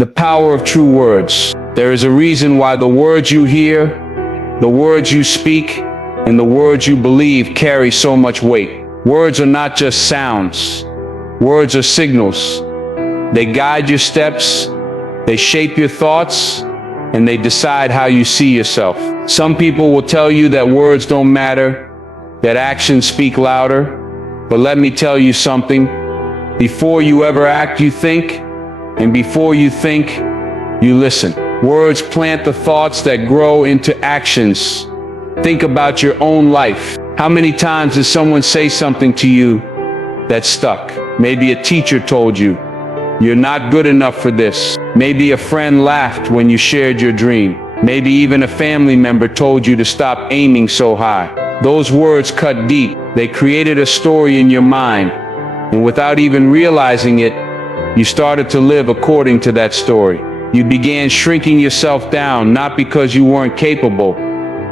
The power of true words. There is a reason why the words you hear, the words you speak, and the words you believe carry so much weight. Words are not just sounds. Words are signals. They guide your steps, they shape your thoughts, and they decide how you see yourself. Some people will tell you that words don't matter, that actions speak louder. But let me tell you something. Before you ever act, you think, and before you think, you listen. Words plant the thoughts that grow into actions. Think about your own life. How many times did someone say something to you that stuck? Maybe a teacher told you, "You're not good enough for this." Maybe a friend laughed when you shared your dream. Maybe even a family member told you to stop aiming so high. Those words cut deep. They created a story in your mind, and without even realizing it, you started to live according to that story. You began shrinking yourself down, not because you weren't capable,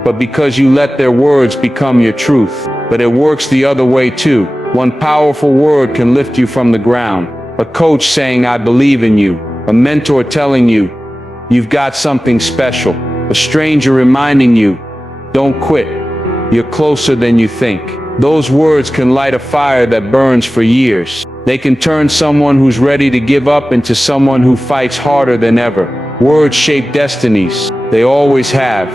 but because you let their words become your truth. But it works the other way too. One powerful word can lift you from the ground. A coach saying, "I believe in you." A mentor telling you, "You've got something special." A stranger reminding you, "Don't quit. You're closer than you think." Those words can light a fire that burns for years. They can turn someone who's ready to give up into someone who fights harder than ever. Words shape destinies. They always have,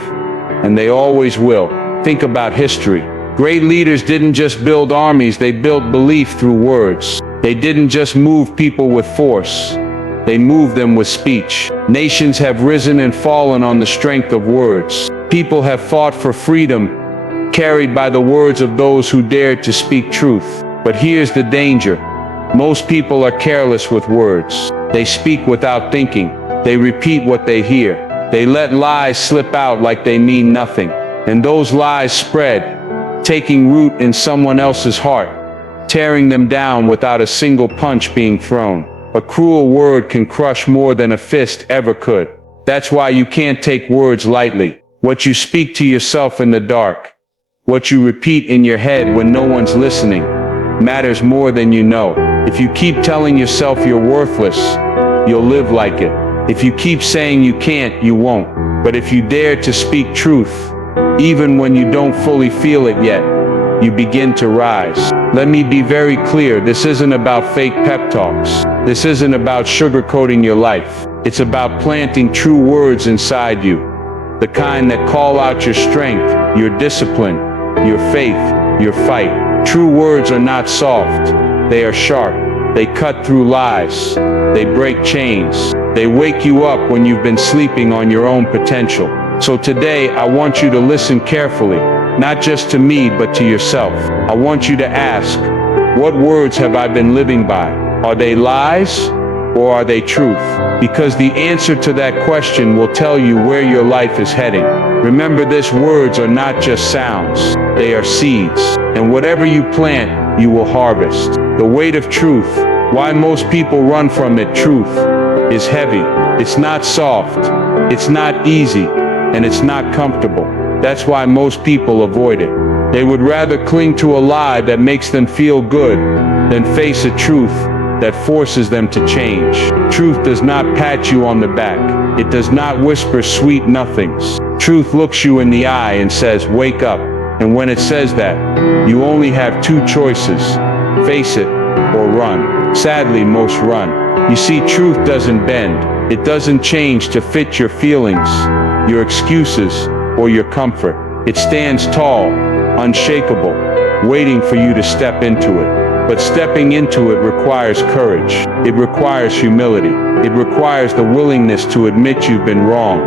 and they always will. Think about history. Great leaders didn't just build armies, they built belief through words. They didn't just move people with force, they moved them with speech. Nations have risen and fallen on the strength of words. People have fought for freedom, carried by the words of those who dared to speak truth. But here's the danger. Most people are careless with words. They speak without thinking. They repeat what they hear. They let lies slip out like they mean nothing. And those lies spread, taking root in someone else's heart, tearing them down without a single punch being thrown. A cruel word can crush more than a fist ever could. That's why you can't take words lightly. What you speak to yourself in the dark, what you repeat in your head when no one's listening, matters more than you know. If you keep telling yourself you're worthless, you'll live like it. If you keep saying you can't, you won't. But if you dare to speak truth, even when you don't fully feel it yet, you begin to rise. Let me be very clear, this isn't about fake pep talks. This isn't about sugarcoating your life. It's about planting true words inside you. The kind that call out your strength, your discipline, your faith, your fight. True words are not soft. They are sharp. They cut through lies. They break chains. They wake you up when you've been sleeping on your own potential. So today, I want you to listen carefully, not just to me, but to yourself. I want you to ask, what words have I been living by? Are they lies or are they truth? Because the answer to that question will tell you where your life is heading. Remember this, words are not just sounds. They are seeds. And whatever you plant, you will harvest. The weight of truth. Why most people run from it. Truth is heavy. It's not soft. It's not easy. And it's not comfortable. That's why most people avoid it. They would rather cling to a lie that makes them feel good than face a truth that forces them to change. Truth does not pat you on the back. It does not whisper sweet nothings. Truth looks you in the eye and says, "Wake up." And when it says that, you only have two choices: face it or run. Sadly, most run. You see, truth doesn't bend. It doesn't change to fit your feelings, your excuses, or your comfort. It stands tall, unshakable, waiting for you to step into it. But stepping into it requires courage. It requires humility. It requires the willingness to admit you've been wrong,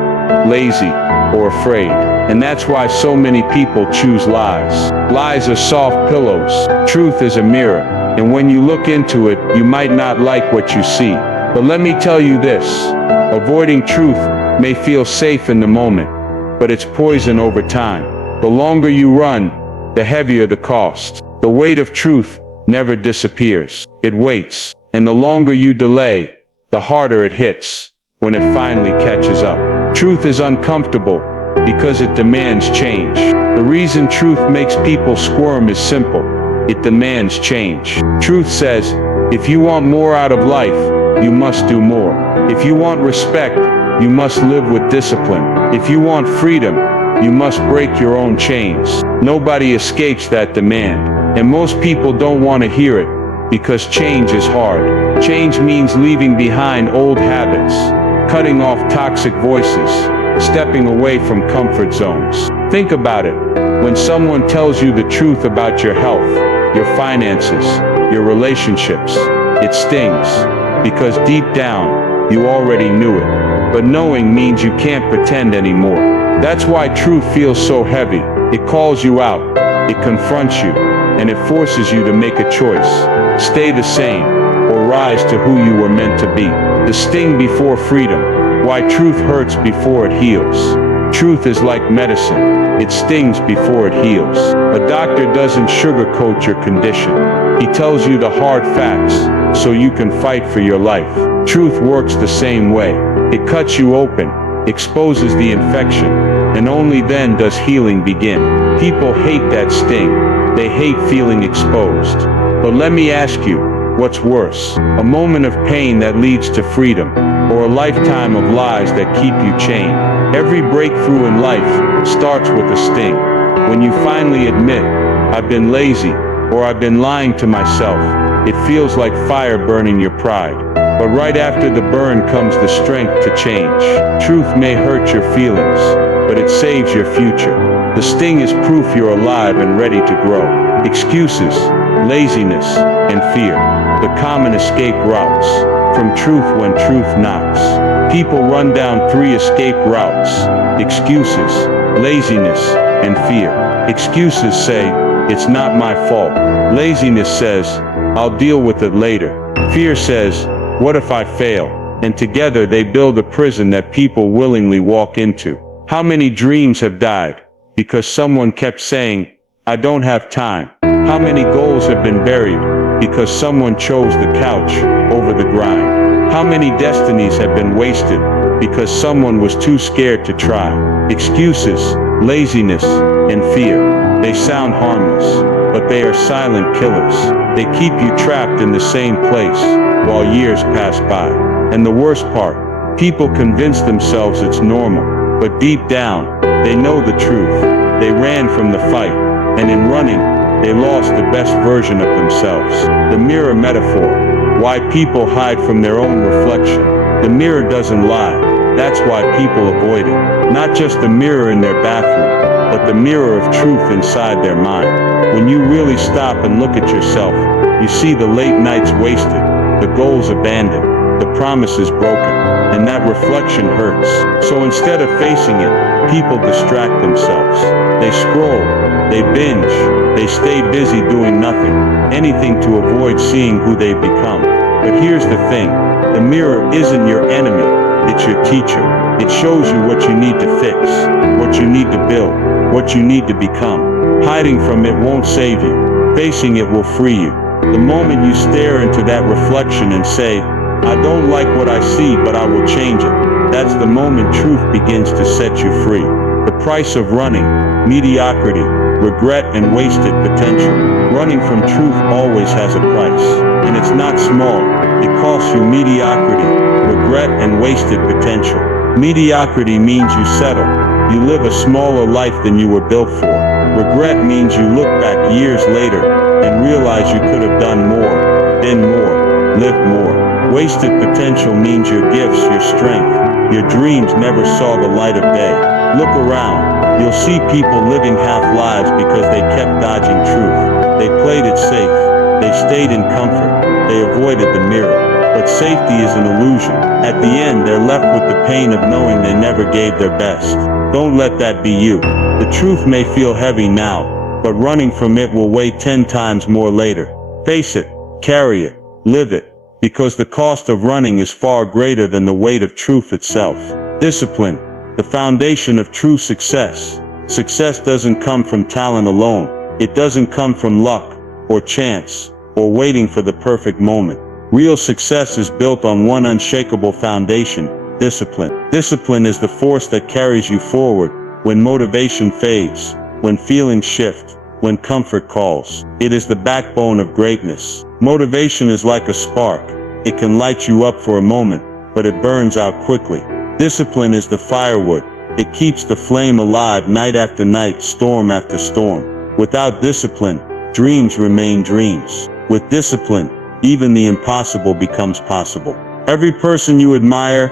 lazy, or afraid. And that's why so many people choose lies. Lies are soft pillows. Truth is a mirror. And when you look into it, you might not like what you see. But let me tell you this, avoiding truth may feel safe in the moment, but it's poison over time. The longer you run, the heavier the cost. The weight of truth never disappears. It waits. And the longer you delay, the harder it hits when it finally catches up. Truth is uncomfortable because it demands change. The reason truth makes people squirm is simple. It demands change. Truth says, if you want more out of life, you must do more. If you want respect, you must live with discipline. If you want freedom, you must break your own chains. Nobody escapes that demand, and most people don't want to hear it, because change is hard. Change means leaving behind old habits, cutting off toxic voices, stepping away from comfort zones. Think about it. When someone tells you the truth about your health, your finances, your relationships, it stings, because deep down, you already knew it. But knowing means you can't pretend anymore. That's why truth feels so heavy. It calls you out, it confronts you, and it forces you to make a choice. Stay the same, or rise to who you were meant to be. The sting before freedom. Why truth hurts before it heals. Truth is like medicine. It stings before it heals. A doctor doesn't sugarcoat your condition. He tells you the hard facts, so you can fight for your life. Truth works the same way. It cuts you open, exposes the infection, and only then does healing begin. People hate that sting. They hate feeling exposed. But let me ask you, what's worse? A moment of pain that leads to freedom, or a lifetime of lies that keep you chained? Every breakthrough in life starts with a sting. When you finally admit, I've been lazy, or I've been lying to myself, it feels like fire burning your pride. But right after the burn comes the strength to change. Truth may hurt your feelings, but it saves your future. The sting is proof you're alive and ready to grow. Excuses, laziness, and fear. The common escape routes from truth when truth knocks. People run down 3 escape routes: excuses, laziness, and fear. Excuses say, it's not my fault. Laziness says, I'll deal with it later. Fear says, what if I fail? And together they build a prison that people willingly walk into. How many dreams have died because someone kept saying, I don't have time? How many goals have been buried because someone chose the couch over the grind? How many destinies have been wasted because someone was too scared to try? Excuses, laziness, and fear. They sound harmless, but they are silent killers. They keep you trapped in the same place while years pass by. And the worst part, people convince themselves it's normal, but deep down, they know the truth. They ran from the fight, and in running, they lost the best version of themselves. The mirror metaphor. Why people hide from their own reflection. The mirror doesn't lie. That's why people avoid it. Not just the mirror in their bathroom, but the mirror of truth inside their mind. When you really stop and look at yourself, you see the late nights wasted, the goals abandoned, the promises broken, and that reflection hurts. So instead of facing it, people distract themselves. They scroll, they binge, they stay busy doing nothing, anything to avoid seeing who they've become. But here's the thing, the mirror isn't your enemy, it's your teacher. It shows you what you need to fix, what you need to build, what you need to become. Hiding from it won't save you, facing it will free you. The moment you stare into that reflection and say, I don't like what I see, but I will change it, that's the moment truth begins to set you free. The price of running, mediocrity, regret, and wasted potential. Running from truth always has a price, and it's not small. It costs you mediocrity, regret, and wasted potential. Mediocrity means you settle. You live a smaller life than you were built for. Regret means you look back years later and realize you could have done more, been more, lived more. Wasted potential means your gifts, your strength, your dreams never saw the light of day. Look around. You'll see people living half lives because they kept dodging truth. They played it safe. They stayed in comfort. They avoided the mirror. But safety is an illusion. At the end, they're left with the pain of knowing they never gave their best. Don't let that be you. The truth may feel heavy now, but running from it will weigh 10 times more later. Face it, carry it, live it, because the cost of running is far greater than the weight of truth itself. Discipline, the foundation of true success. Success doesn't come from talent alone. It doesn't come from luck, or chance, or waiting for the perfect moment. Real success is built on one unshakable foundation: discipline. Discipline is the force that carries you forward when motivation fades, when feelings shift, when comfort calls. It is the backbone of greatness. Motivation is like a spark. It can light you up for a moment, but it burns out quickly. Discipline is the firewood. It keeps the flame alive night after night, storm after storm. Without discipline, dreams remain dreams. With discipline, even the impossible becomes possible. Every person you admire,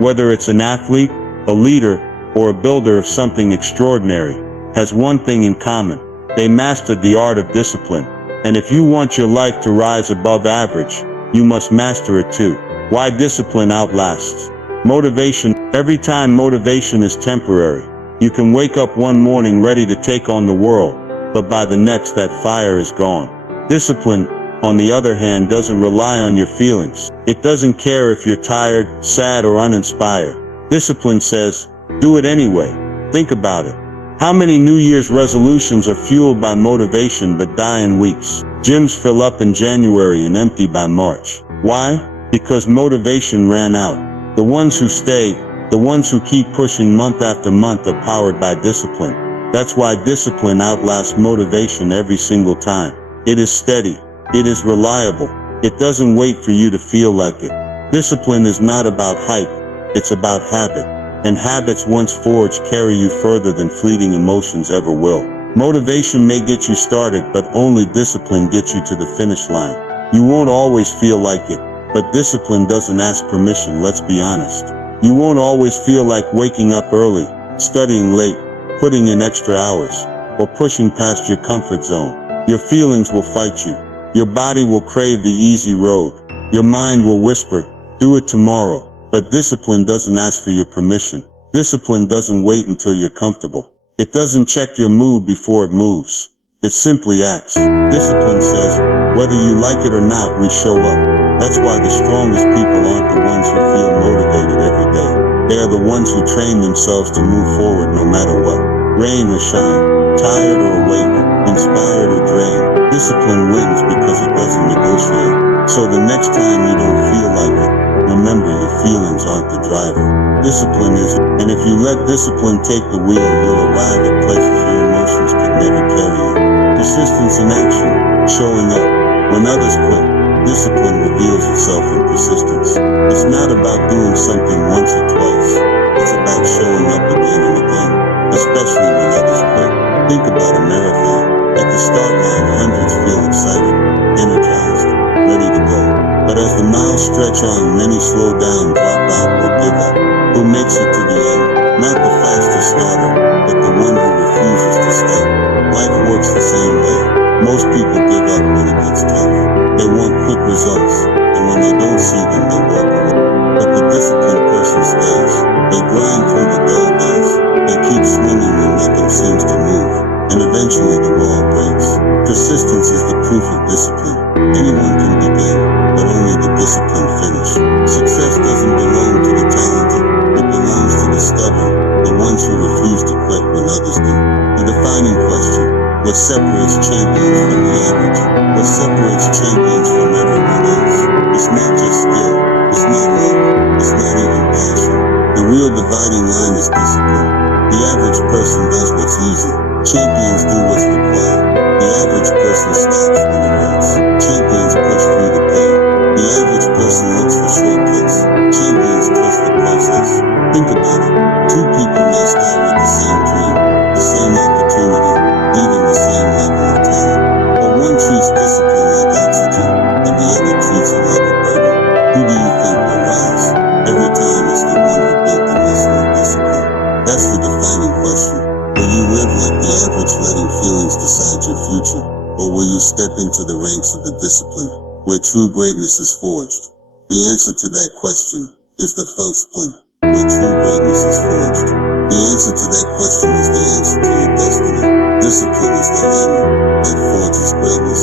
whether it's an athlete, a leader, or a builder of something extraordinary, has one thing in common. They mastered the art of discipline. And if you want your life to rise above average, you must master it too. Why discipline outlasts motivation? Every time motivation is temporary. You can wake up one morning ready to take on the world, but by the next that fire is gone. Discipline, on the other hand, doesn't rely on your feelings. It doesn't care if you're tired, sad, or uninspired. Discipline says, do it anyway. Think about it. How many New Year's resolutions are fueled by motivation but die in weeks? Gyms fill up in January and empty by March. Why? Because motivation ran out. The ones who stay, the ones who keep pushing month after month, are powered by discipline. That's why discipline outlasts motivation every single time. It is steady. It is reliable. It doesn't wait for you to feel like it. Discipline is not about hype. It's about habit. And habits once forged carry you further than fleeting emotions ever will. Motivation may get you started, but only discipline gets you to the finish line. You won't always feel like it, but discipline doesn't ask permission, let's be honest. You won't always feel like waking up early, studying late, putting in extra hours, or pushing past your comfort zone. Your feelings will fight you. Your body will crave the easy road. Your mind will whisper, do it tomorrow. But discipline doesn't ask for your permission. Discipline doesn't wait until you're comfortable. It doesn't check your mood before it moves. It simply acts. Discipline says, whether you like it or not, we show up. That's why the strongest people aren't the ones who feel motivated every day. They are the ones who train themselves to move forward no matter what. Rain or shine, tired or awake, inspired or drained. Discipline wins because it doesn't negotiate. So the next time you don't feel like it, remember your feelings aren't the driver. Discipline is it. And if you let discipline take the wheel, you'll arrive at places your emotions could never carry you. Persistence in action, showing up when others quit. Discipline reveals itself in persistence. It's not about doing something once or twice. It's about showing up again and again, especially when others quit. Think about a marathon. At the start line, hundreds feel excited, energized, ready to go. But as the miles stretch on, many slow down, drop out, or give up. Who makes it to the end? Not the fastest starter, but the one who refuses to stop. Life works the same way. Most people give up when it gets tough. They want quick results, and when they don't see them, they walk away. But the disciplined person stays. They grind through the dull days. They keep swinging when nothing seems to move. And eventually the wall breaks. Persistence is the proof of discipline. Anyone can begin, but only the disciplined finish. Success doesn't belong to the talented. It belongs to the stubborn, the ones who refuse to quit when others do. The defining question: what separates champions from the average? What separates champions from everyone else? It's not just skill. It's not luck. It's not even passion. The real dividing line is discipline. The average person does what's easy. Champions do what's required. The average person stops when it hurts. Champions push through the pain. The average person looks for shortcuts. Champions trust the process. Think about it. Two people may start with the same dream, the same opportunity, even the same level of talent. But one treats discipline like oxygen, and the other treats it like a burden. Who do you think will rise? Every time it's the one who built the muscle of discipline. That's the defining question. Will you live like the average, letting feelings decide your future? Or will you step into the ranks of the discipline, where true greatness is forged? The answer to that question is the first point, where true greatness is forged. The answer to that question is the answer to your destiny. Discipline is the hammer that forges greatness.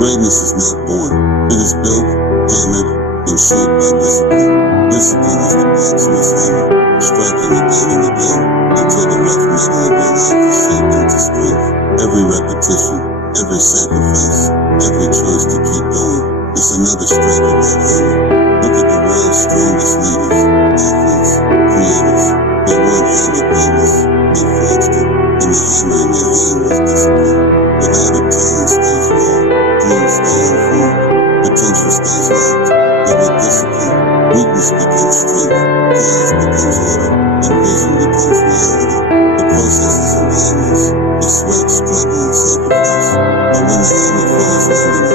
Greatness is not born. It is built, hammered, and shaped by discipline. Discipline is the blacksmith's hammer, striking again and again, until the rough metal of your life is shaped into strength. Every repetition, every sacrifice, every choice to keep going is another strike of that hammer. Look at the world's strongest leaders, athletes, creators. They weren't handed greatness, they forged it. And the hammer in their hand was discipline. Without it, talent stays raw, dreams stay unformed, potential stays locked. But with discipline, weakness becomes Progress becomes order, and vision becomes reality. The process is awareness, the sweat, struggle, and sacrifice. But when the hammer falls long enough,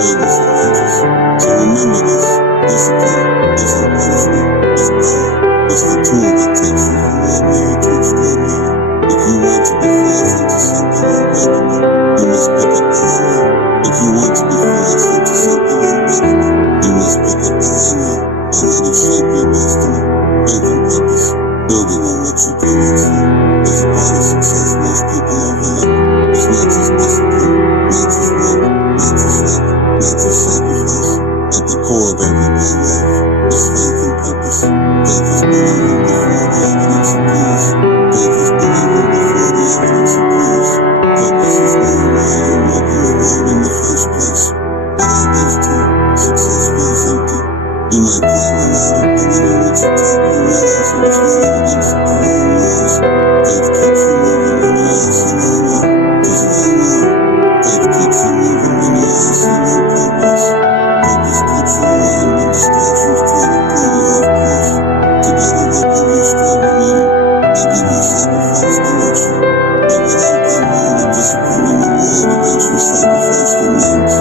greatness emerges. So remember this, discipline isn't punishment, it's power. It's the tool that takes you from ordinary to extraordinary. If you want to be forced into something unbreakable, you must pick up the hammer. If you want to be forced into something unbreakable, you must pick up the hammer and let it shape your destiny. Faith and purpose, building on what you cannot see. There's a part of success most people overlook. It's not just discipline, not just work, not just luck, not just sacrifice. At the core of everyday life is faith and purpose. Faith is believing before the evidence appears. Faith is believing before the evidence appears. Purpose is knowing why you're walking around in the first place. Without those two, success feels empty. You might climb a ladder, but when you reach the top, you realize it was running against the wrong walls. Faith keeps you moving when your eyes see no more. There's no more. Faith keeps you moving when your eyes see no progress. Purpose keeps you aligned when distractions try to pull you off course. Together they give you struggle meaning. They give you sacrifice direction. But without them, all the discipline in the world eventually sacrifice remains.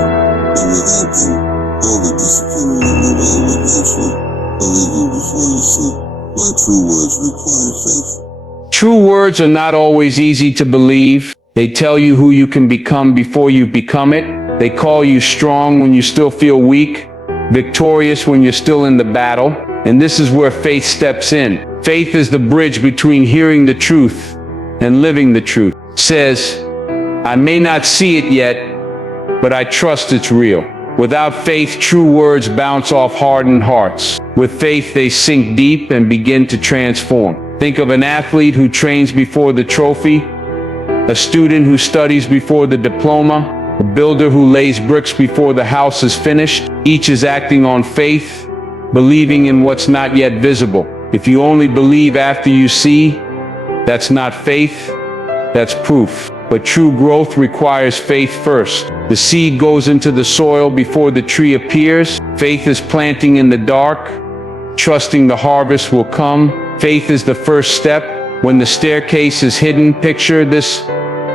And without them, all the discipline in the world eventually believing before you see. My true words require faith. True words are not always easy to believe. They tell you who you can become before you become it. They call you strong when you still feel weak, victorious when you're still in the battle. And this is where faith steps in. Faith is the bridge between hearing the truth and living the truth. It says, I may not see it yet, but I trust it's real. Without faith, true words bounce off hardened hearts. With faith, they sink deep and begin to transform. Think of an athlete who trains before the trophy, a student who studies before the diploma, a builder who lays bricks before the house is finished. Each is acting on faith, believing in what's not yet visible. If you only believe after you see, that's not faith, that's proof. But true growth requires faith first. The seed goes into the soil before the tree appears. Faith is planting in the dark, trusting the harvest will come. Faith is the first step. When the staircase is hidden, picture this.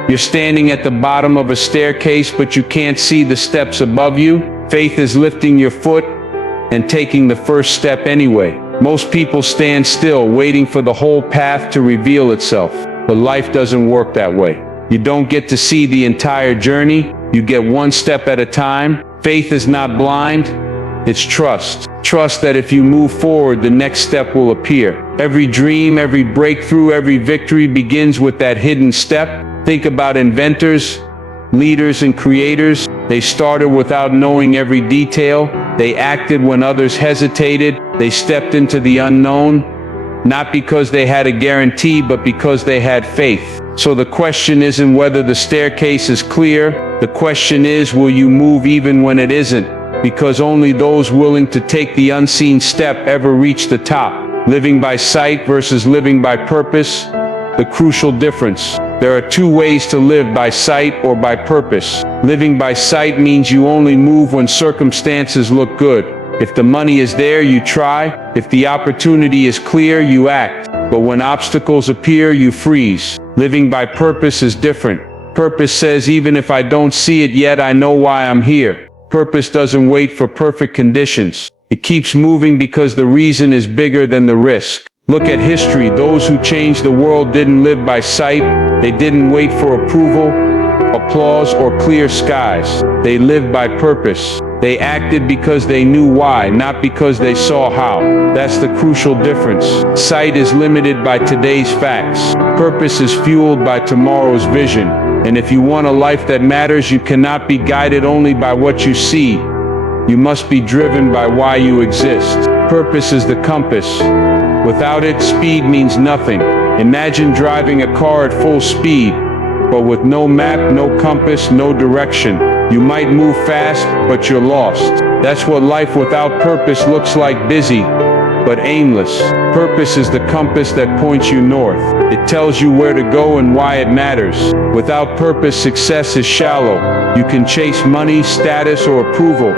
You're standing at the bottom of a staircase, but you can't see the steps above you. Faith is lifting your foot and taking the first step anyway. Most people stand still, waiting for the whole path to reveal itself. But life doesn't work that way. You don't get to see the entire journey. You get one step at a time. Faith is not blind, it's trust. Trust that if you move forward, the next step will appear. Every dream, every breakthrough, every victory begins with that hidden step. Think about inventors, leaders, and creators. They started without knowing every detail. They acted when others hesitated. They stepped into the unknown, not because they had a guarantee, but because they had faith. So the question isn't whether the staircase is clear. The question is, will you move even when it isn't? Because only those willing to take the unseen step ever reach the top. Living by sight versus living by purpose, the crucial difference. There are two ways to live, by sight or by purpose. Living by sight means you only move when circumstances look good. If the money is there, you try. If the opportunity is clear, you act. But when obstacles appear, you freeze. Living by purpose is different. Purpose says, even if I don't see it yet, I know why I'm here. Purpose doesn't wait for perfect conditions. It keeps moving because the reason is bigger than the risk. Look at history. Those who changed the world didn't live by sight. They didn't wait for approval, applause, or clear skies. They lived by purpose. They acted because they knew why, not because they saw how. That's the crucial difference. Sight is limited by today's facts. Purpose is fueled by tomorrow's vision. And if you want a life that matters, you cannot be guided only by what you see. You must be driven by why you exist. Purpose is the compass. Without it, speed means nothing. Imagine driving a car at full speed, but with no map, no compass, no direction. You might move fast, but you're lost. That's what life without purpose looks like: busy, but aimless. Purpose is the compass that points you north. It tells you where to go and why it matters. Without purpose, success is shallow. You can chase money, status, or approval,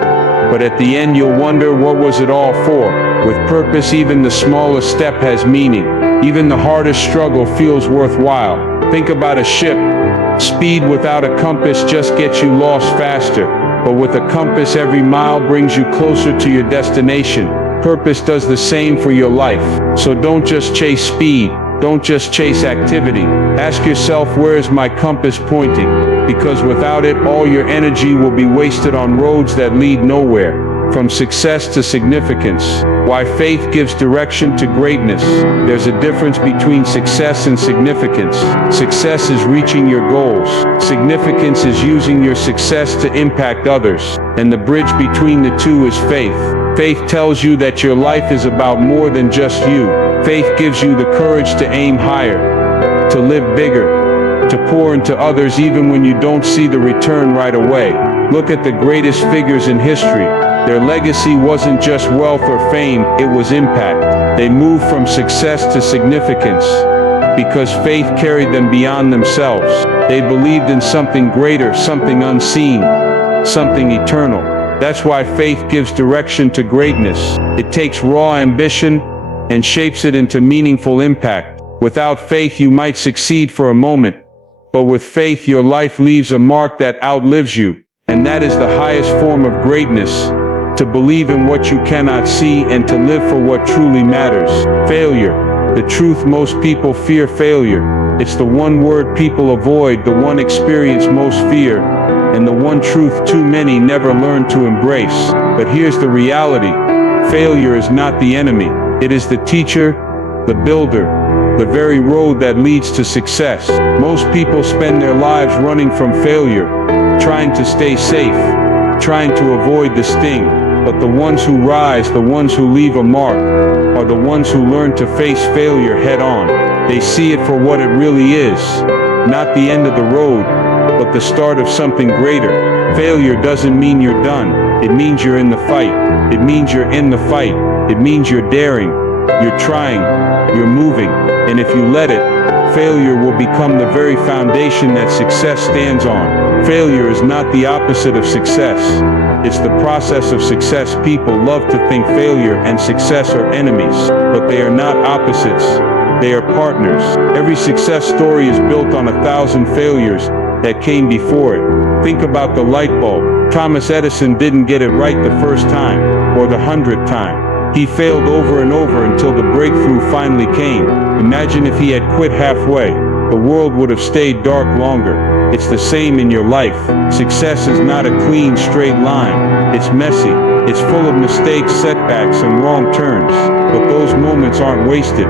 But at the end you'll wonder, what was it all for? With purpose, even the smallest step has meaning. Even the hardest struggle feels worthwhile. Think about a ship. Speed without a compass just gets you lost faster. But with a compass, every mile brings you closer to your destination. Purpose does the same for your life. So don't just chase speed. Don't just chase activity. Ask yourself, where is my compass pointing? Because without it, all your energy will be wasted on roads that lead nowhere. From success to significance. Why faith gives direction to greatness. There's a difference between success and significance. Success is reaching your goals. Significance is using your success to impact others. And the bridge between the two is faith. Faith tells you that your life is about more than just you. Faith gives you the courage to aim higher, to live bigger, to pour into others even when you don't see the return right away. Look at the greatest figures in history. Their legacy wasn't just wealth or fame, it was impact. They moved from success to significance because faith carried them beyond themselves. They believed in something greater, something unseen, something eternal. That's why faith gives direction to greatness. It takes raw ambition and shapes it into meaningful impact. Without faith, you might succeed for a moment, but with faith, your life leaves a mark that outlives you. And that is the highest form of greatness. To believe in what you cannot see and to live for what truly matters. Failure. The truth, most people fear failure. It's the one word people avoid, the one experience most fear, and the one truth too many never learn to embrace. But here's the reality. Failure is not the enemy. It is the teacher, the builder, the very road that leads to success. Most people spend their lives running from failure, trying to stay safe, trying to avoid the sting. But the ones who rise, the ones who leave a mark, are the ones who learn to face failure head on. They see it for what it really is, not the end of the road, but the start of something greater. Failure doesn't mean you're done. It means you're in the fight. It means you're in the fight. It means you're daring, you're trying, you're moving. And if you let it, failure will become the very foundation that success stands on. Failure is not the opposite of success. It's the process of success. People love to think failure and success are enemies, but they are not opposites. They are partners. Every success story is built on 1,000 failures that came before it. Think about the light bulb. Thomas Edison didn't get it right the first time, or the 100th time. He failed over and over until the breakthrough finally came. Imagine if he had quit halfway. The world would have stayed dark longer. It's the same in your life. Success is not a clean, straight line. It's messy. It's full of mistakes, setbacks, and wrong turns. But those moments aren't wasted.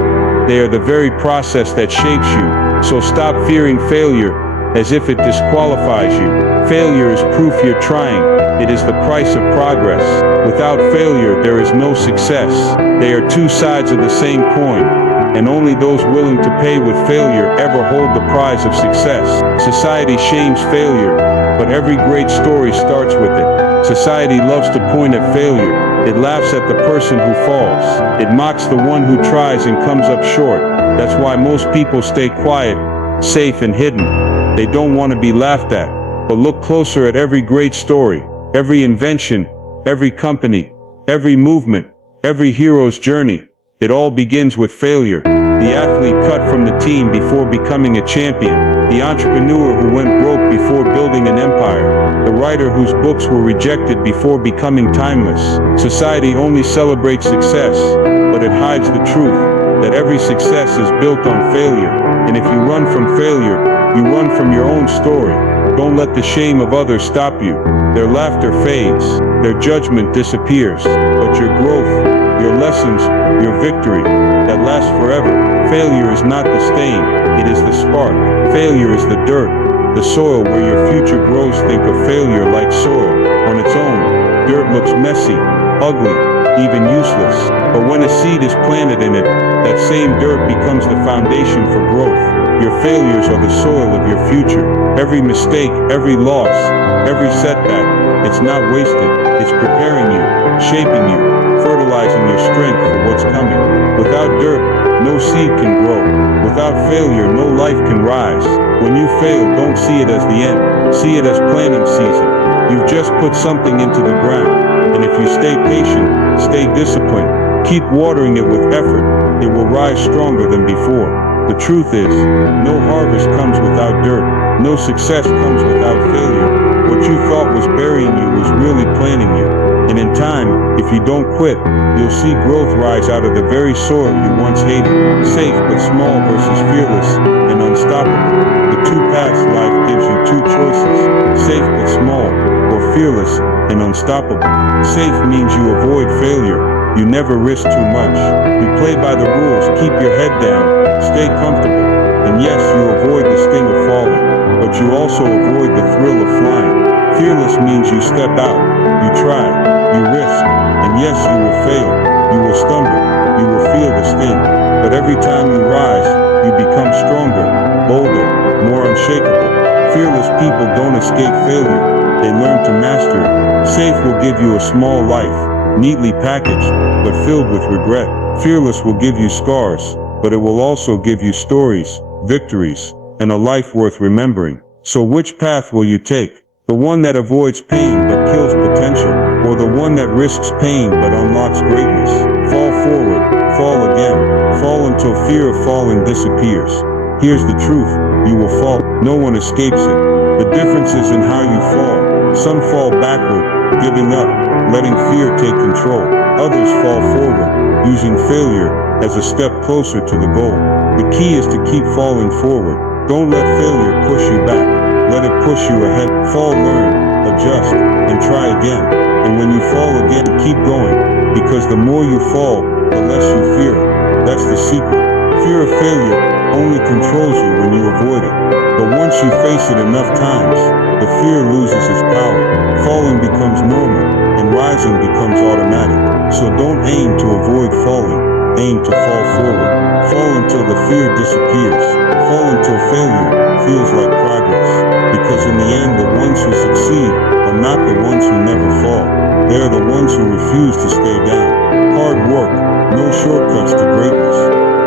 They are the very process that shapes you. So stop fearing failure as if it disqualifies you. Failure is proof you're trying. It is the price of progress. Without failure, there is no success. They are two sides of the same coin, and only those willing to pay with failure ever hold the prize of success. Society shames failure, but every great story starts with it. Society loves to point at failure. It laughs at the person who falls. It mocks the one who tries and comes up short. That's why most people stay quiet, safe, and hidden. They don't want to be laughed at. But look closer at every great story, every invention, every company, every movement, every hero's journey. It all begins with failure. The athlete cut from the team before becoming a champion. The entrepreneur who went broke before building an empire. The writer whose books were rejected before becoming timeless. Society only celebrates success, but it hides the truth that every success is built on failure. And if you run from failure, you run from your own story. Don't let the shame of others stop you. Their laughter fades, their judgment disappears, but your growth, your lessons, your victory, that lasts forever. Failure is not the stain, it is the spark. Failure is the dirt, the soil where your future grows. Think of failure like soil. On its own, dirt looks messy, ugly, even useless. But when a seed is planted in it, that same dirt becomes the foundation for growth. Your failures are the soil of your future. Every mistake, every loss, every setback, it's not wasted. It's preparing you, shaping you, fertilizing your strength for what's coming. Without dirt, no seed can grow. Without failure, no life can rise. When you fail, don't see it as the end. See it as planting season. You've just put something into the ground. And if you stay patient, stay disciplined, keep watering it with effort, it will rise stronger than before. The truth is, no harvest comes without dirt. No success comes without failure. What you thought was burying you was really planting you. And in time, if you don't quit, you'll see growth rise out of the very soil you once hated. Safe but small versus fearless and unstoppable. The two paths life gives you two choices. Safe but small, or fearless and unstoppable. Safe means you avoid failure. You never risk too much. You play by the rules, keep your head down, stay comfortable. And yes, you avoid the sting of falling, but you also avoid the thrill of flying. Fearless means you step out, you try, you risk, and yes, you will fail, you will stumble, you will feel the sting. But every time you rise, you become stronger, bolder, more unshakable. Fearless people don't escape failure, they learn to master it. Safe will give you a small life, neatly packaged, but filled with regret. Fearless will give you scars, but it will also give you stories, victories, and a life worth remembering. So which path will you take? The one that avoids pain but kills potential, or the one that risks pain but unlocks greatness? Fall forward, fall again, fall until fear of falling disappears. Here's the truth, you will fall, no one escapes it. The difference is in how you fall. Some fall backward, giving up, letting fear take control. Others fall forward, using failure as a step closer to the goal. The key is to keep falling forward. Don't let failure push you back. Let it push you ahead. Fall, learn, adjust, and try again. And when you fall again, keep going. Because the more you fall, the less you fear it. That's the secret. Fear of failure only controls you when you avoid it. But once you face it enough times, the fear loses its power. Falling becomes normal, and rising becomes automatic. So don't aim to avoid falling. Aim to fall forward. Fall until the fear disappears. Fall until failure feels like progress. Because in the end, the ones who succeed are not the ones who never fall. They are the ones who refuse to stay down. Hard work, no shortcuts to greatness.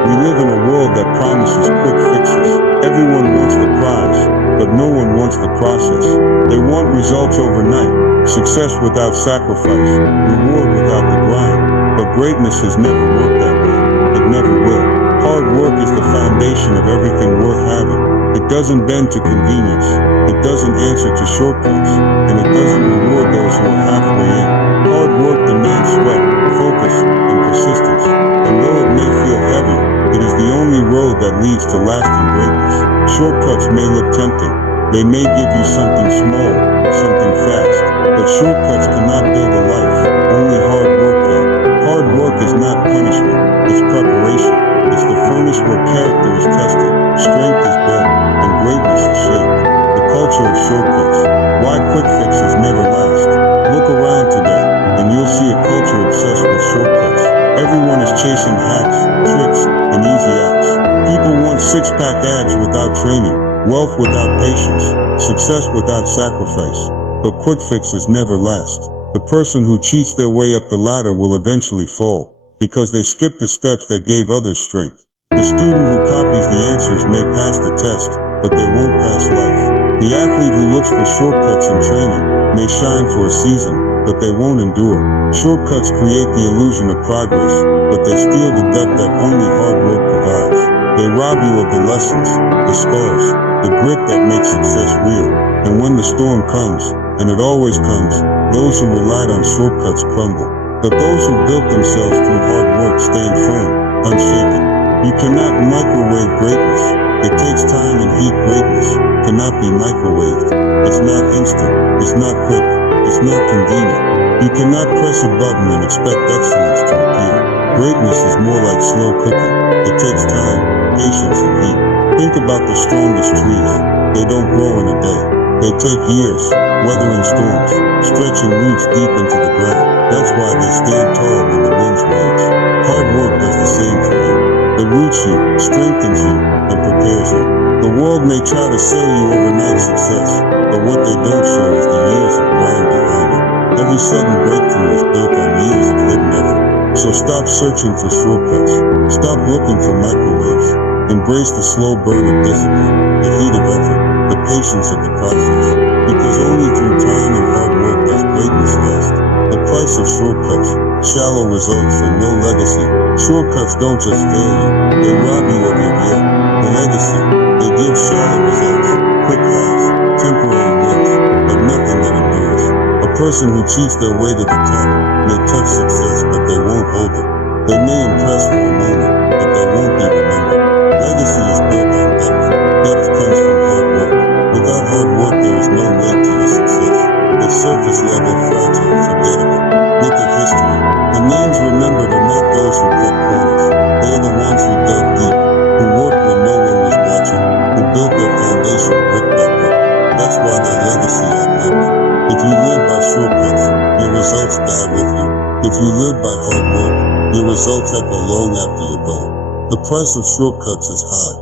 We live in a world that promises quick fixes. Everyone wants the prize, but no one wants the process. They want results overnight, success without sacrifice, reward without the grind. But greatness has never worked that way. It never will. Hard work is the foundation of everything worth having. It doesn't bend to convenience. It doesn't answer to shortcuts. And it doesn't reward those who are halfway in. Hard work demands sweat, focus, and persistence. And though it may feel heavy, it is the only road that leads to lasting greatness. Shortcuts may look tempting. They may give you something small, something fast. But shortcuts cannot build a life. Only hard work can. Hard work is not punishment. It's preparation. It's the furnace where character is tested, strength is built, and greatness is shaped. The culture of shortcuts. Why quick fixes never last. Look around today, and you'll see a culture obsessed with shortcuts. Everyone is chasing hacks, tricks, and easy outs. People want six-pack abs without training, wealth without patience, success without sacrifice. But quick fixes never last. The person who cheats their way up the ladder will eventually fall, because they skip the steps that gave others strength. The student who copies the answers may pass the test, but they won't pass life. The athlete who looks for shortcuts in training may shine for a season, but they won't endure. Shortcuts create the illusion of progress, but they steal the depth that only hard work provides. They rob you of the lessons, the scars, the grit that makes success real. And when the storm comes, and it always comes, those who relied on shortcuts crumble. But those who built themselves through hard work stand firm, unshaken. You cannot microwave greatness. It takes time and heat. Greatness cannot be microwaved. It's not instant. It's not quick. It's not convenient. You cannot press a button and expect excellence to appear. Greatness is more like slow cooking. It takes time, patience, and heat. Think about the strongest trees. They don't grow in a day. They take years, weathering storms, stretching roots deep into the ground. That's why they stand tall when the winds rage. Hard work does the same for you. It roots you, strengthens you, and prepares you. The world may try to sell you overnight success, but what they don't show is the years of grind behind it. Every sudden breakthrough is built on years of hidden effort. So stop searching for shortcuts. Stop looking for microwaves. Embrace the slow burn of discipline, the heat of effort, the patience of the process. Because only through time and hard work does greatness last. The price of shortcuts, shallow results and no legacy. Shortcuts don't just fail you, they rob you of your will. The legacy, they give shallow results, quick highs, temporary wins, but nothing that endures. A person who cheats their way to the top may touch success, but they won't hold it. They may impress for a moment, but they won't be remembered. Legacy is built on depth. Depth comes from hard work. Without hard work, there is no weight to your success. The surface level, fragile, forgettable. Look at history. The names remembered are not those who cut corners. They are the ones who dug deep, who worked when no one was watching, who built their foundation brick by brick. That's why their legacy outlived. If you live by shortcuts, your results die with you. If you live by hard work, your results echo long after you're gone. The price of shortcuts is high.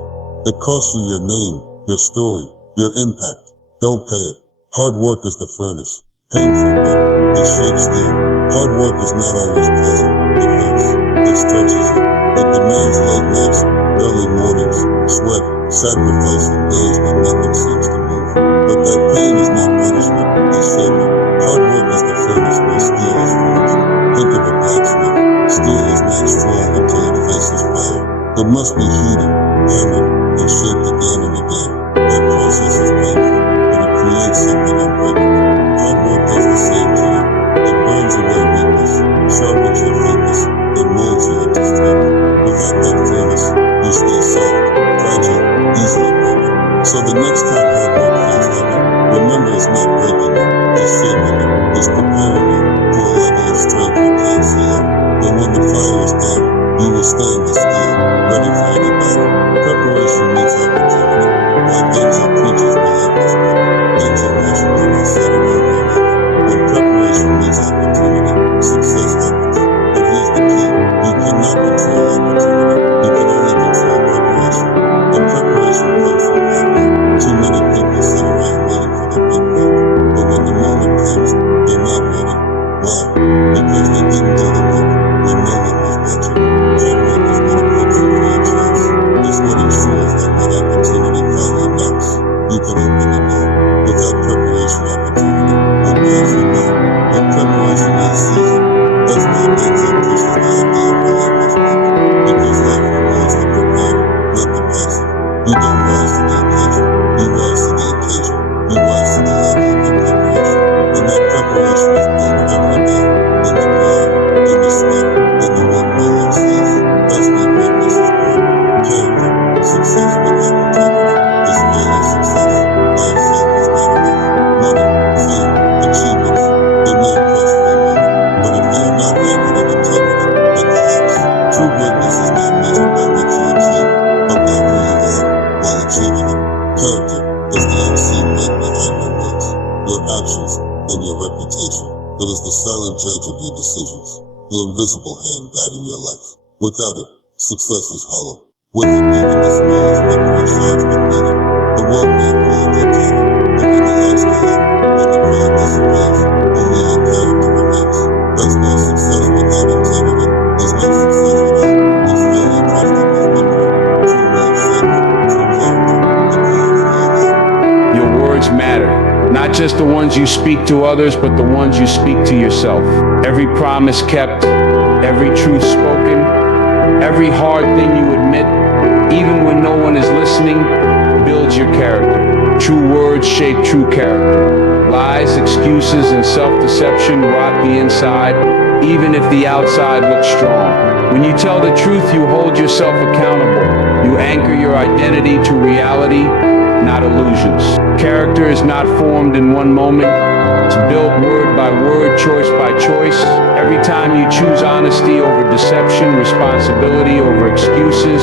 It costs you your name, your story, your impact. Don't pay it. Hard work is the furnace. Painful, but it shapes steel. Hard work is not always pleasant. It hurts. It stretches you. It demands late nights, early mornings, sweat, sacrifice, and days when nothing seems to move. But that pain is not punishment. It's shaping. Hard work is the furnace where steel is forged. Think of a blacksmith. Steel is not strong until it faces fire. It must be heated, hammered, and shaped again and again. That process is painful, but it creates something unbreakable. Hard work does the same to you. It burns away weakness, sharpens your focus, and molds you into strength. Without that furnace, you stay soft, fragile, easily broken. So the next time hard work feels heavy, remember it's not breaking you, it's shaping you, it's preparing you for a level of strength you can't see yet. And when the fire is done, you will stand the steel, ready for any battle. Preparation meets opportunity. While Denzel preaches relentless work, Denzel Washington has said it over and over. When preparation meets opportunity, success happens. But here's the key. You cannot control opportunity. You can only control preparation. And preparation comes from hard work. Too many people sit around waiting for the big break. But when the moment comes, they're not ready. Why? Because they didn't do the work when no one was watching. Hard work is what equips you for your chance. It's what ensures that when opportunity finally knocks, you can open the door. Without preparation, opportunity will pass you by. But preparation is season. That's why Denzel pushes the idea of relentless work. Because life rewards the prepared, not the passive. You don't rise to the occasion. You rise to the occasion. You rise to the level of your preparation. And that preparation is built every day. In the grind, in the sweat, in the work no one sees. That's where greatness is born. Character, success without integrity is failure. Success by itself is not enough. Money, fame, achievements, they may impress for a moment, but if they are not anchored in integrity, they collapse. True greatness is not measured by what you achieve, but by who you are while achieving it. Character is the unseen weight behind your words, your actions, and your reputation. It is the silent judge of your decisions, the invisible hand guiding your life. Without it, success is hollow. With it, even the smallest victory shines with meaning. The world may applaud your talent, but when the lights go out, when the crowd disappears, only your character remains. That's why success without integrity is not success at all. It's failure dressed up as victory. True wealth sacred, true character, the calling for your life. Your words matter. Not just the ones you speak to others, but the ones you speak to yourself. Every promise kept, every truth spoken, every hard thing you admit, even when no one is listening, builds your character. True words shape true character. Lies, excuses, and self-deception rot the inside, even if the outside looks strong. When you tell the truth, you hold yourself accountable. You anchor your identity to reality, not illusions. Character is not formed in one moment. It's built word by word, choice by choice. Every time you choose honesty over deception, responsibility over excuses,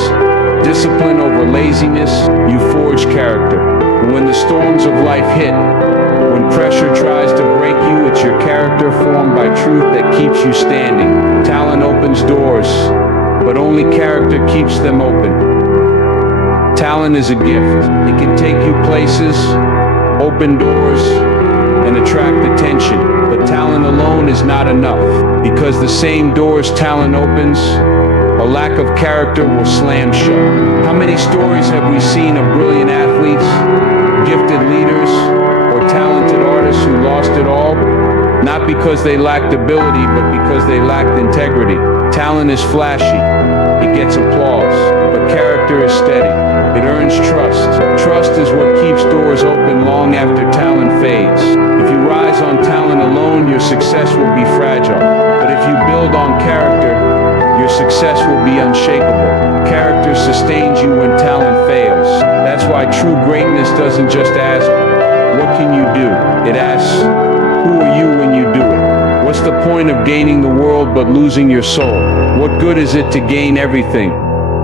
discipline over laziness, you forge character. And when the storms of life hit, when pressure tries to break you, it's your character formed by truth that keeps you standing. Talent opens doors, but only character keeps them open. Talent is a gift. It can take you places, open doors, and attract attention. But talent alone is not enough, because the same doors talent opens, a lack of character will slam shut. How many stories have we seen of brilliant athletes, gifted leaders, or or talented artists who lost it all? Not because they lacked ability, but because they lacked integrity. Talent is flashy. It gets applause. But character is steady. It earns trust. Trust is what keeps doors open long after talent fades. If you rise on talent alone, your success will be fragile. But if you build on character, your success will be unshakable. Character sustains you when talent fails. That's why true greatness doesn't just ask, what can you do? It asks, who are you when you do it? What's the point of gaining the world but losing your soul? What good is it to gain everything?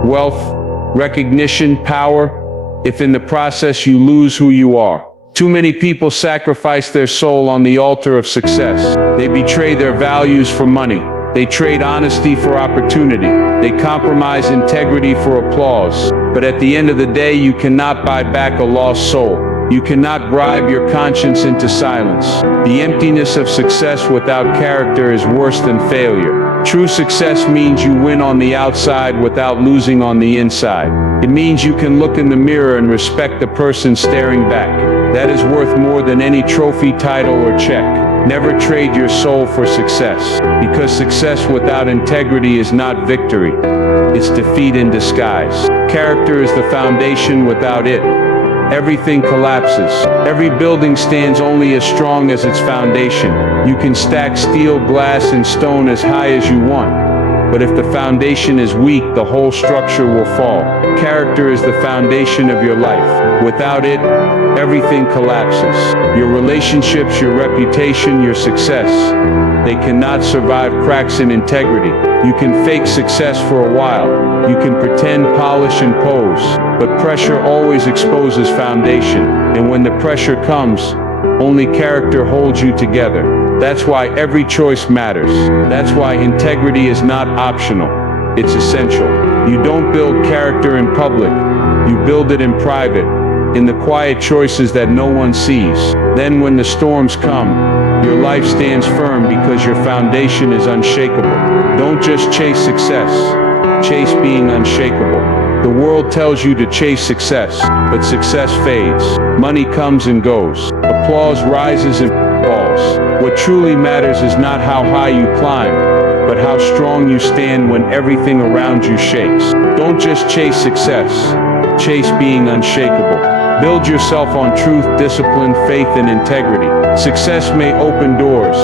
Wealth, recognition, power, if in the process you lose who you are. Too many people sacrifice their soul on the altar of success. They betray their values for money. They trade honesty for opportunity. They compromise integrity for applause. But at the end of the day, you cannot buy back a lost soul. You cannot bribe your conscience into silence. The emptiness of success without character is worse than failure. True success means you win on the outside without losing on the inside. It means you can look in the mirror and respect the person staring back. That is worth more than any trophy, title, or check. Never trade your soul for success, because success without integrity is not victory. It's defeat in disguise. Character is the foundation. Without it, everything collapses. Every building stands only as strong as its foundation. You can stack steel, glass, and stone as high as you want. But if the foundation is weak, the whole structure will fall. Character is the foundation of your life. Without it, everything collapses. Your relationships, your reputation, your success, they cannot survive cracks in integrity. You can fake success for a while. You can pretend, polish, and pose. But pressure always exposes foundation. And when the pressure comes, only character holds you together. That's why every choice matters. That's why integrity is not optional. It's essential. You don't build character in public. You build it in private, in the quiet choices that no one sees. Then when the storms come, your life stands firm because your foundation is unshakable. Don't just chase success. Chase being unshakable. The world tells you to chase success, but success fades. Money comes and goes. Applause rises and falls. What truly matters is not how high you climb, but how strong you stand when everything around you shakes. Don't just chase success. Chase being unshakable. Build yourself on truth, discipline, faith, and integrity. Success may open doors,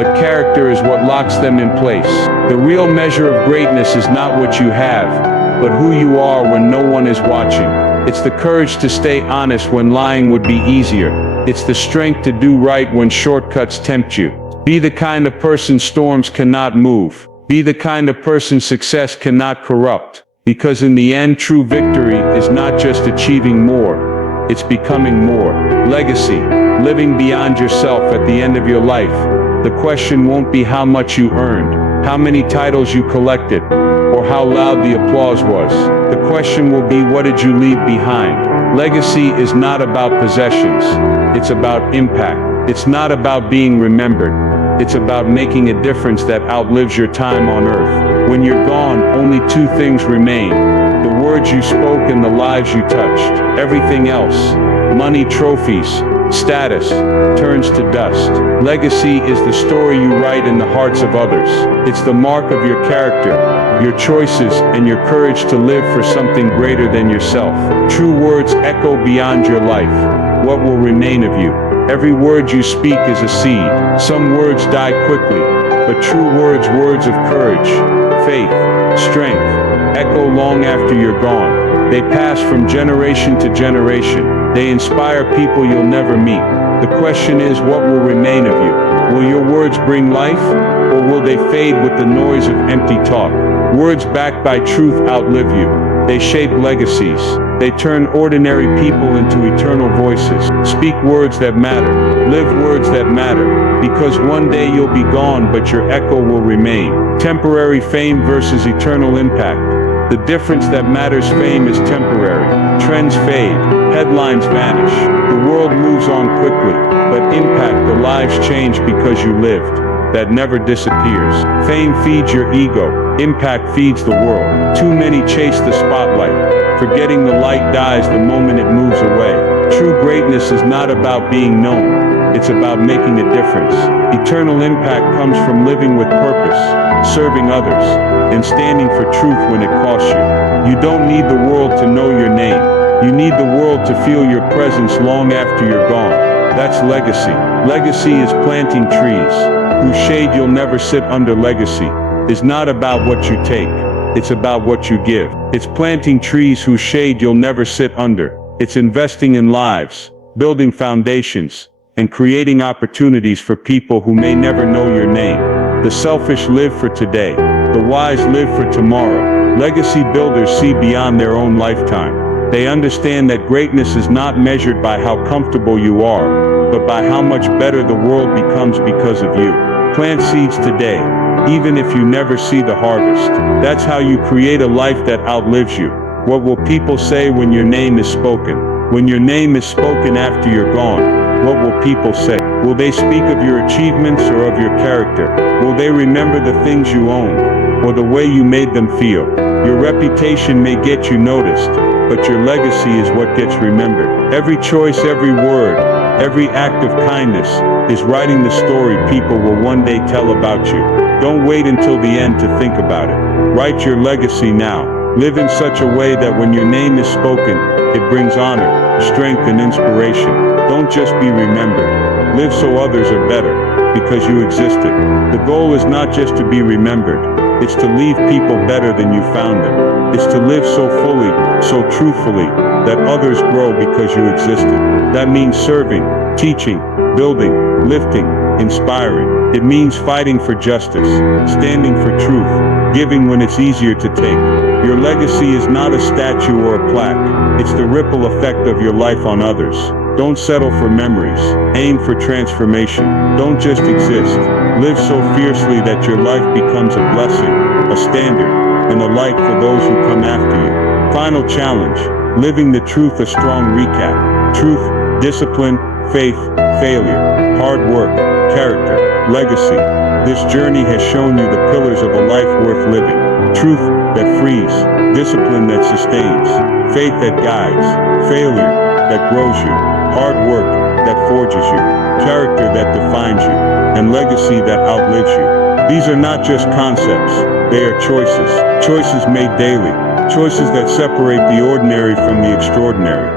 but character is what locks them in place. The real measure of greatness is not what you have, but who you are when no one is watching. It's the courage to stay honest when lying would be easier. It's the strength to do right when shortcuts tempt you. Be the kind of person storms cannot move. Be the kind of person success cannot corrupt. Because in the end, true victory is not just achieving more, it's becoming more. Legacy, living beyond yourself at the end of your life. The question won't be how much you earned, how many titles you collected, or how loud the applause was. The question will be, what did you leave behind? Legacy is not about possessions. It's about impact. It's not about being remembered. It's about making a difference that outlives your time on earth. When you're gone, only two things remain: the words you spoke and the lives you touched. Everything else, money, trophies, status, turns to dust. Legacy is the story you write in the hearts of others. It's the mark of your character, your choices, and your courage to live for something greater than yourself. True words echo beyond your life. What will remain of you? Every word you speak is a seed. Some words die quickly, but true words, words of courage, faith, strength, echo long after you're gone. They pass from generation to generation. They inspire people you'll never meet. The question is, what will remain of you? Will your words bring life, or will they fade with the noise of empty talk? Words backed by truth outlive you. They shape legacies. They turn ordinary people into eternal voices. Speak words that matter. Live words that matter. Because one day you'll be gone, but your echo will remain. Temporary fame versus eternal impact. The difference that matters: fame is temporary. Trends fade. Headlines vanish. The world moves on quickly. But impact, the lives change because you lived. That never disappears. Fame feeds your ego. Impact feeds the world. Too many chase the spotlight, forgetting the light dies the moment it moves away. True greatness is not about being known. It's about making a difference. Eternal impact comes from living with purpose, serving others, and standing for truth when it costs you. You don't need the world to know your name. You need the world to feel your presence long after you're gone. That's legacy. Legacy is planting trees whose shade you'll never sit under. Legacy is not about what you take. It's about what you give. It's planting trees whose shade you'll never sit under. It's investing in lives, building foundations, and creating opportunities for people who may never know your name. The selfish live for today. The wise live for tomorrow. Legacy builders see beyond their own lifetime. They understand that greatness is not measured by how comfortable you are, but by how much better the world becomes because of you. Plant seeds today, even if you never see the harvest. That's how you create a life that outlives you. What will people say when your name is spoken? When your name is spoken after you're gone, what will people say? Will they speak of your achievements or of your character? Will they remember the things you owned, or the way you made them feel? Your reputation may get you noticed, but your legacy is what gets remembered. Every choice, every word, every act of kindness is writing the story people will one day tell about you. Don't wait until the end to think about it. Write your legacy now. Live in such a way that when your name is spoken, it brings honor, strength, and inspiration. Don't just be remembered. Live so others are better, because you existed. The goal is not just to be remembered. It's to leave people better than you found them. It's to live so fully, so truthfully, that others grow because you existed. That means serving, teaching, building, lifting, inspiring. It means fighting for justice, standing for truth, giving when it's easier to take. Your legacy is not a statue or a plaque. It's the ripple effect of your life on others. Don't settle for memories. Aim for transformation. Don't just exist. Live so fiercely that your life becomes a blessing, a standard, and a light for those who come after you. Final challenge: living the truth. A strong recap. Truth, discipline, faith, failure, hard work, character, legacy. This journey has shown you the pillars of a life worth living. Truth that frees, discipline that sustains, faith that guides, failure that grows you, hard work that forges you, character that defines you, and legacy that outlives you. These are not just concepts, they are choices. Choices made daily, choices that separate the ordinary from the extraordinary.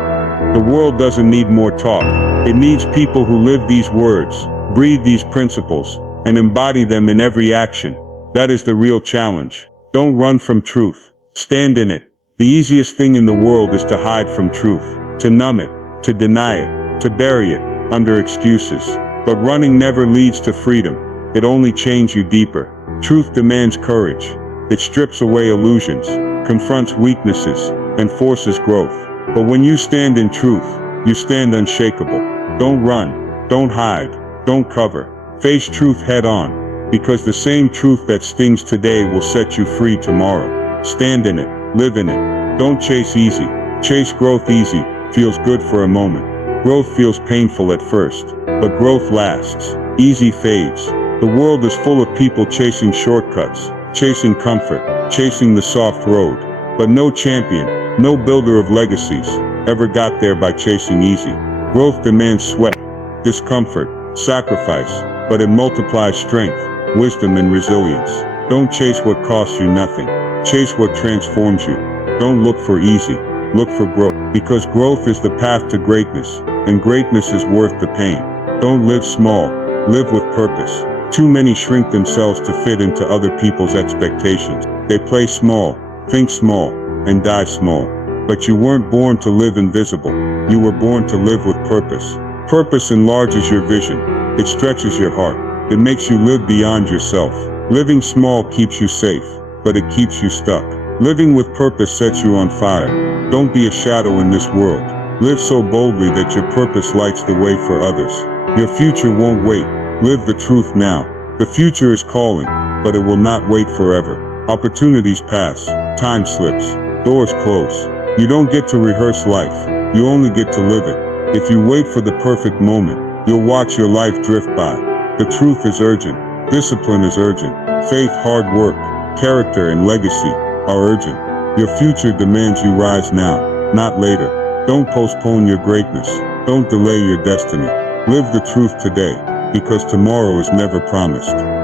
The world doesn't need more talk. It needs people who live these words, breathe these principles, and embody them in every action. That is the real challenge. Don't run from truth. Stand in it. The easiest thing in the world is to hide from truth, to numb it, to deny it, to bury it under excuses. But running never leads to freedom. It only chains you deeper. Truth demands courage. It strips away illusions, confronts weaknesses, and forces growth. But when you stand in truth, you stand unshakable. Don't run. Don't hide. Don't cover. Face truth head on. Because the same truth that stings today will set you free tomorrow. Stand in it. Live in it. Don't chase easy. Chase growth. Easy feels good for a moment. Growth feels painful at first, but growth lasts. Easy fades. The world is full of people chasing shortcuts, chasing comfort, chasing the soft road. But no champion, no builder of legacies, ever got there by chasing easy. Growth demands sweat, discomfort, sacrifice, but it multiplies strength, wisdom, and resilience. Don't chase what costs you nothing. Chase what transforms you. Don't look for easy. Look for growth. Because growth is the path to greatness, and greatness is worth the pain. Don't live small. Live with purpose. Too many shrink themselves to fit into other people's expectations. They play small, think small, and die small. But you weren't born to live invisible. You were born to live with purpose. Purpose enlarges your vision. It stretches your heart. It makes you live beyond yourself. Living small keeps you safe, but it keeps you stuck. Living with purpose sets you on fire. Don't be a shadow in this world. Live so boldly that your purpose lights the way for others. Your future won't wait. Live the truth now. The future is calling, but it will not wait forever. Opportunities pass. Time slips. Doors close. You don't get to rehearse life. You only get to live it. If you wait for the perfect moment, you'll watch your life drift by. The truth is urgent. Discipline is urgent. Faith, hard work, character, and legacy are urgent. Your future demands you rise now, not later. Don't postpone your greatness. Don't delay your destiny. Live the truth today, because tomorrow is never promised.